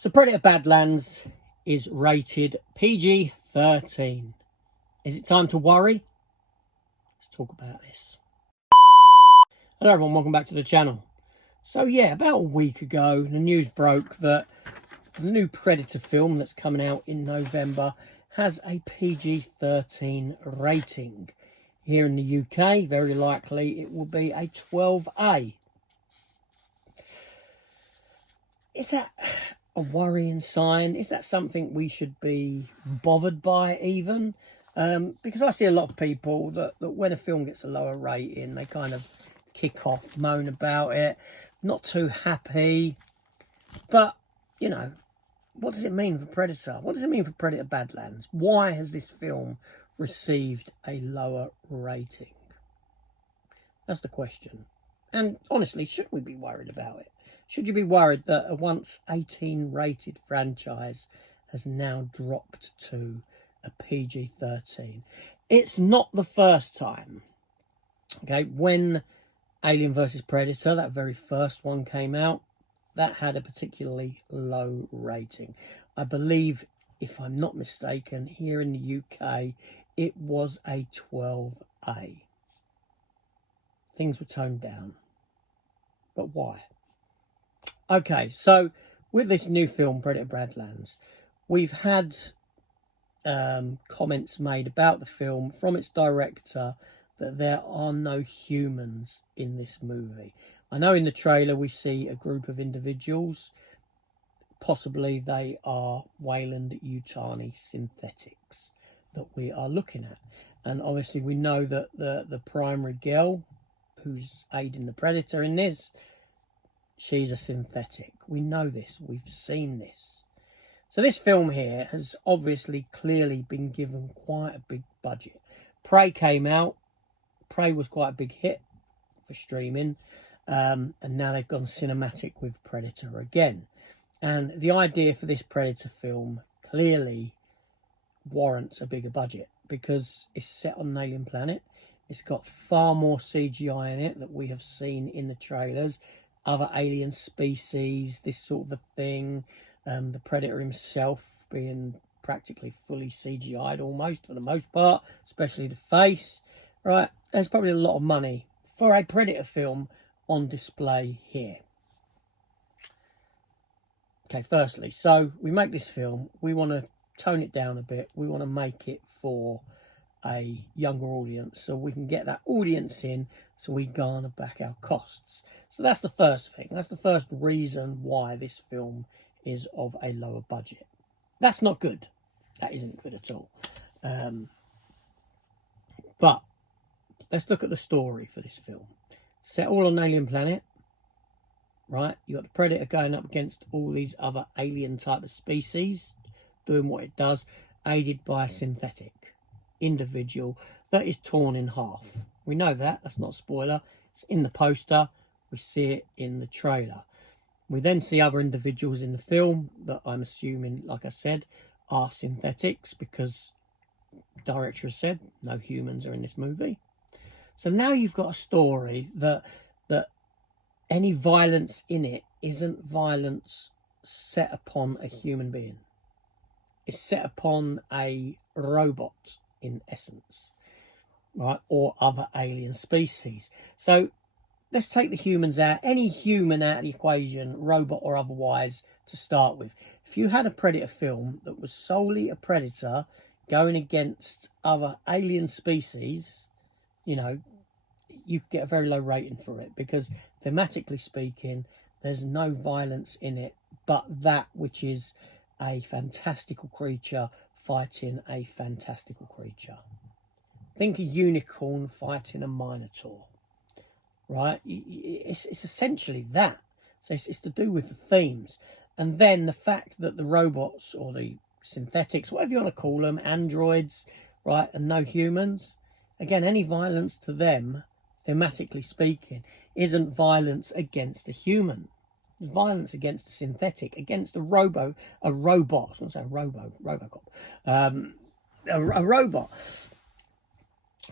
So Predator Badlands is rated PG-13. Is it time to worry? Let's talk about this. Hello everyone, welcome back to the channel. So yeah, about a week ago, the news broke that the new Predator film that's coming out in November has a PG-13 rating. Here in the UK, very likely it will be a 12A. Is that a worrying sign? Is that something we should be bothered by even? Because I see a lot of people that when a film gets a lower rating, they kind of kick off, moan about it, not too happy. But, you know, what does it mean for Predator? What does it mean for Predator Badlands? Why has this film received a lower rating? That's the question. And honestly, should we be worried about it? Should you be worried that a once 18 rated franchise has now dropped to a PG-13? It's not the first time. Okay, when Alien vs Predator, that very first one, came out, that had a particularly low rating. I believe, if I'm not mistaken, here in the UK, it was a 12A. Things were toned down. But why? Okay, so with this new film, Predator Badlands, we've had comments made about the film from its director that there are no humans in this movie. I know in the trailer we see a group of individuals. Possibly they are Weyland-Yutani synthetics that we are looking at. And obviously we know that the primary girl who's aiding the Predator in this, she's a synthetic. We know this. We've seen this. So this film here has obviously clearly been given quite a big budget. Prey came out. Prey was quite a big hit for streaming. And now they've gone cinematic with Predator again. And the idea for this Predator film clearly warrants a bigger budget because it's set on an alien planet. It's got far more CGI in it that we have seen in the trailers. Other alien species, this sort of a thing. The Predator himself being practically fully CGI'd almost for the most part, especially the face. Right, there's probably a lot of money for a Predator film on display here. Okay, firstly, so we make this film, we want to tone it down a bit. We want to make it for a younger audience so we can get that audience in so we garner back our costs. So that's the first thing. That's the first reason why this film is of a lower budget. That's not good. That isn't good at all. But let's look at the story for this film. Set all on an alien planet, right? You got the Predator going up against all these other alien type of species, doing what it does, aided by a synthetic individual that is torn in half. We know that. That's not a spoiler. It's in the poster. We see it in the trailer. We then see other individuals in the film that I'm assuming, like I said, are synthetics because the director has said no humans are in this movie. So now you've got a story that any violence in it isn't violence set upon a human being. It's set upon a robot, in essence, right, or other alien species. So let's take the humans out, any human out of the equation, robot or otherwise, to start with. If you had a Predator film that was solely a Predator going against other alien species, you know, you could get a very low rating for it because thematically speaking, there's no violence in it but that which is a fantastical creature fighting a fantastical creature. Think a unicorn fighting a minotaur, right? It's essentially that. So it's to do with the themes. And then the fact that the robots or the synthetics, whatever you want to call them, androids, right, and no humans, again, any violence to them, thematically speaking, isn't violence against a human. It's violence against a synthetic, against a robot. I was going to say Robocop. A robot.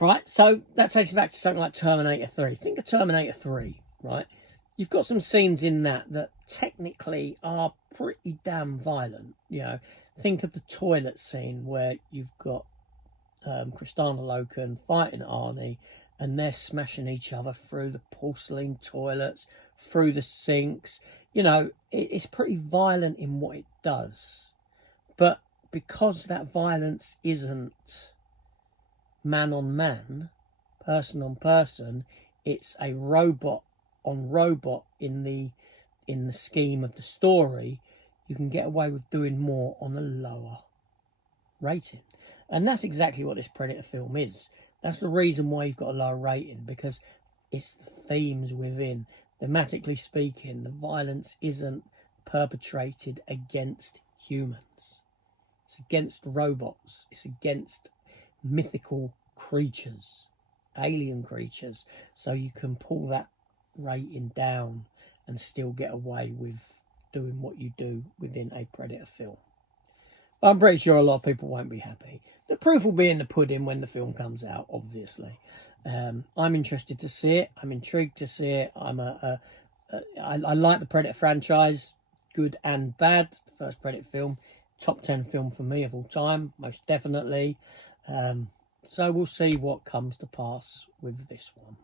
Right, so that takes you back to something like Terminator 3. Think of Terminator 3, right? you've got some scenes in that technically are pretty damn violent. You know, think of the toilet scene where you've got Kristanna Loken fighting Arnie, and they're smashing each other through the porcelain toilets, through the sinks. You know, it's pretty violent in what it does. But because that violence isn't man on man, person on person, it's a robot on robot in the scheme of the story, you can get away with doing more on a lower rating. And that's exactly what this Predator film is. That's the reason why you've got a lower rating, because it's the themes within. Thematically speaking, the violence isn't perpetrated against humans. It's against robots. It's against mythical creatures, alien creatures. So you can pull that rating down and still get away with doing what you do within a Predator film. I'm pretty sure a lot of people won't be happy. The proof will be in the pudding when the film comes out, obviously. I'm interested to see it. I'm intrigued to see it. I like the Predator franchise, good and bad. First Predator film, top 10 film for me of all time, most definitely. So we'll see what comes to pass with this one.